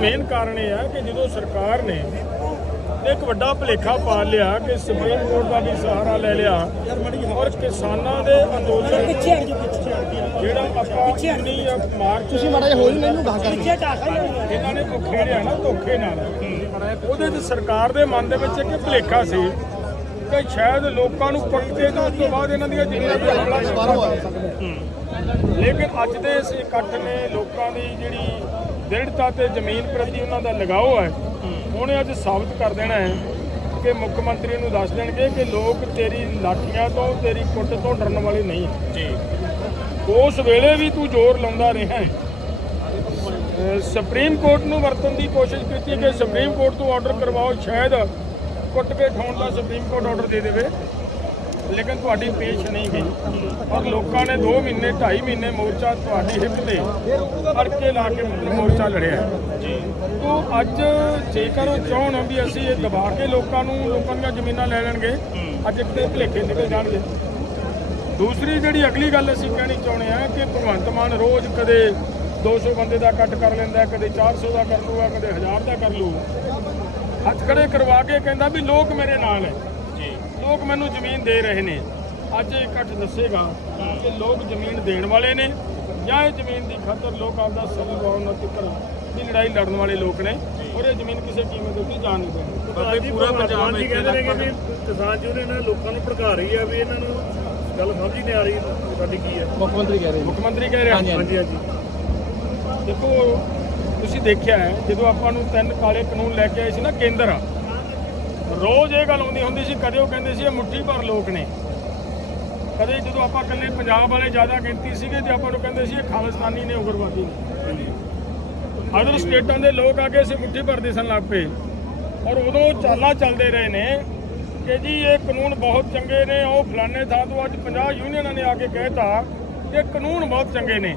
Main ਕਾਰਨ ਇਹ ਹੈ ਕਿ ਜਦੋਂ ਸਰਕਾਰ ਨੇ ਇੱਕ ਵੱਡਾ ਭਲੇਖਾ ਪਾ ਲਿਆ ਕਿ ਸੁਪਰੀਮ ਕੋਰਟ ਦਾ ਵੀ ਸਹਾਰਾ ਲੈ ਲਿਆ ਔਰ ਕਿਸਾਨਾਂ ਦੇ ਅੰਦੋਲਨ ਪਿੱਛੇ ਜਿਹੜਾ ਆਪਾਂ ਕਿੰਨੀ ਮਾਰਚ ਤੁਸੀਂ ਮਾੜਾ ਹੋਰ ਮੈਨੂੰ ਗਾਹ ਕਰ ਇਹਨਾਂ ਨੇ ਉਖੇੜਿਆ ਨਾ ਧੋਖੇ ਨਾਲ। ਉਹਦੇ ਚ ਸਰਕਾਰ ਦੇ ਮਨ ਦੇ ਵਿੱਚ ਇੱਕ ਭਲੇਖਾ ਸੀ ਕਿ ਸ਼ਾਇਦ ਲੋਕਾਂ ਨੂੰ ਪੱਕੇ ਤੋਂ ਉਸ ਤੋਂ ਬਾਅਦ ਇਹਨਾਂ ਦੀਆਂ ਜ਼ਮੀਨਾਂ ਤੇ ਹਮਲਾ ਬਾਹਰੋਂ ਆ ਸਕਦਾ ਲੇਕਿਨ ਅੱਜ ਦੇ ਇਸ ਇਕੱਠ ਨੇ ਲੋਕਾਂ ਦੀ ਜਿਹੜੀ ਦ੍ਰਿੜਤਾ ਤੇ ਜ਼ਮੀਨ ਪ੍ਰਤੀ ਉਹਨਾਂ ਦਾ ਲਗਾਓ ਹੈ। ਉਹਨੇ ਅੱਜ ਸਾਬਤ ਕਰ ਦੇਣਾ ਹੈ ਕਿ ਮੁੱਖ ਮੰਤਰੀ ਨੂੰ ਦੱਸ ਦੇਣਗੇ ਕਿ ਲੋਕ ਤੇਰੀ ਲਾਠੀਆਂ ਤੋਂ ਤੇਰੀ ਕੁੱਟ ਤੋਂ ਡਰਨ ਵਾਲੇ ਨਹੀਂ ਜੀ। ਉਸ ਵੇਲੇ ਵੀ ਤੂੰ ਜ਼ੋਰ ਲਾਉਂਦਾ ਰਿਹਾ ਹੈ। ਸੁਪਰੀਮ ਕੋਰਟ ਨੂੰ ਵਰਤਣ ਦੀ ਕੋਸ਼ਿਸ਼ ਕੀਤੀ ਕਿ ਸੁਪਰੀਮ ਕੋਰਟ ਤੋਂ ਆਰਡਰ ਕਰਵਾਓ ਸ਼ਾਇਦ ਕੁੱਟ ਕੇ ਠਾਉਣ ਦਾ ਸੁਪਰੀਮ ਕੋਰਟ ਆਰਡਰ ਦੇ ਦੇਵੇ। ਲੇਕਿਨ ਤੁਹਾਡੀ ਪੇਸ਼ ਨਹੀਂ ਗਈ। ਔਰ ਲੋਕਾਂ ਨੇ 2 ਮਹੀਨੇ 2.5 ਮਹੀਨੇ ਮੋਰਚਾ ਤੁਹਾਡੀ ਹਿੱਕ ਤੇ ਅੜਕੇ ਲਾ ਕੇ ਮਤਲਬ ਮੋਰਚਾ ਲੜਿਆ ਜੀ। ਤੋਂ ਅੱਜ ਜੇਕਰ ਉਹ ਚਾਹਣ ਵੀ ਅਸੀਂ ਇਹ ਦਬਾ ਕੇ ਲੋਕਾਂ ਨੂੰ ਲੋਕਾਂ ਦੀਆਂ ਜ਼ਮੀਨਾਂ ਲੈ ਲੈਣਗੇ ਅੱਜ ਕਿਤੇ ਭਲੇਖੇ ਨਿਕਲ ਜਾਣਗੇ। ਦੂਸਰੀ ਜਿਹੜੀ ਅਗਲੀ ਗੱਲ ਅਸੀਂ ਕਹਿਣੀ ਚਾਹੁੰਦੇ ਆ ਕਿ ਭਗਵੰਤ ਮਾਨ ਰੋਜ਼ ਕਦੇ 200 ਬੰਦੇ ਦਾ ਕੱਟ ਕਰ ਲੈਂਦਾ ਕਦੇ 400 ਦਾ ਕਰ ਲੂਗਾ ਕਦੇ 1000 ਦਾ ਕਰ ਲੂ ਹੱਥ ਖੜੇ ਕਰਵਾ ਕੇ ਕਹਿੰਦਾ ਵੀ ਲੋਕ ਮੇਰੇ ਨਾਲ ਹੈ। ਲੋਕ ਮੈਨੂੰ ਜ਼ਮੀਨ ਦੇ ਰਹੇ ਨੇ। ਅੱਜ ਇਹ ਇਕੱਠ ਦੱਸੇਗਾ ਕਿ ਲੋਕ ਜ਼ਮੀਨ ਦੇਣ ਵਾਲੇ ਨੇ ਜਾਂ ਇਹ ਜ਼ਮੀਨ ਦੀ ਖਾਤਰ ਲੋਕ ਆਪਦਾ ਸਬਰ ਵਾਉਣ ਤਿੱਕਰ ਦੀ ਲੜਾਈ ਲੜਨ ਵਾਲੇ ਲੋਕ ਨੇ ਔਰ ਇਹ ਜ਼ਮੀਨ ਕਿਸੇ ਕੀਮਤ ਉੱਤੇ ਜਾਣ ਨਹੀਂ ਦੇਣੀ। ਬਾਕੀ ਪੂਰਾ ਪੰਜਾਬ ਜੀ ਕਹਿੰਦੇ ਨੇ ਕਿ ਵੀ ਕਿਸਾਨ ਯੂਨੀਅਨ ਨੇ ਲੋਕਾਂ ਨੂੰ ਭੜਕਾ ਰਹੀ ਆ ਵੀ ਇਹਨਾਂ ਨੂੰ ਗੱਲ ਸਮਝ ਨਹੀਂ ਆ ਰਹੀ ਸਾਡੀ ਕੀ ਹੈ। ਮੁੱਖ ਮੰਤਰੀ ਕਹਿ ਰਹੇ ਮੁੱਖ ਮੰਤਰੀ ਕਹਿ ਰਿਹਾ। ਹਾਂਜੀ, ਹਾਂਜੀ। ਹਾਂਜੀ ਦੇਖੋ ਤੁਸੀਂ ਦੇਖਿਆ ਹੈ ਜਦੋਂ ਆਪਾਂ ਨੂੰ ਤਿੰਨ ਕਾਲੇ ਕਾਨੂੰਨ ਲੈ ਕੇ ਆਏ ਸੀ ਨਾ ਕੇਂਦਰ ਰੋਜ਼ ਇਹ ਗੱਲ ਆਉਂਦੀ ਹੁੰਦੀ ਸੀ ਕਦੇ ਉਹ ਕਹਿੰਦੇ ਸੀ, ਇਹ ਮੁੱਠੀ ਭਰ ਲੋਕ ਨੇ। ਕਦੇ ਜਦੋਂ ਆਪਾਂ ਇਕੱਲੇ ਪੰਜਾਬ ਵਾਲੇ ਜ਼ਿਆਦਾ ਗਿਣਤੀ ਸੀਗੇ ਤੇ ਆਪਾਂ ਨੂੰ ਕਹਿੰਦੇ ਸੀ, ਇਹ ਖਾਲਿਸਤਾਨੀ ਨੇ, ਉਗਰਵਾਦੀ ਨੇ। ਅਦਰ ਸਟੇਟਾਂ ਦੇ ਲੋਕ ਆ ਕੇ ਅਸੀਂ ਮੁੱਠੀ ਭਰ ਦਿਸਣ ਲੱਗ ਪਏ। ਔਰ ਉਦੋਂ ਚਾਲਾਂ ਚੱਲਦੇ ਰਹੇ ਨੇ ਕਿ ਜੀ, ਇਹ ਕਾਨੂੰਨ ਬਹੁਤ ਚੰਗੇ ਨੇ, ਉਹ ਫਲਾਣੇ ਥਾਂ ਤੋਂ ਅੱਜ 50 ਯੂਨੀਅਨਾਂ ਨੇ ਆ ਕੇ ਕਹਿਤਾ ਕਿ ਕਾਨੂੰਨ ਬਹੁਤ ਚੰਗੇ ਨੇ।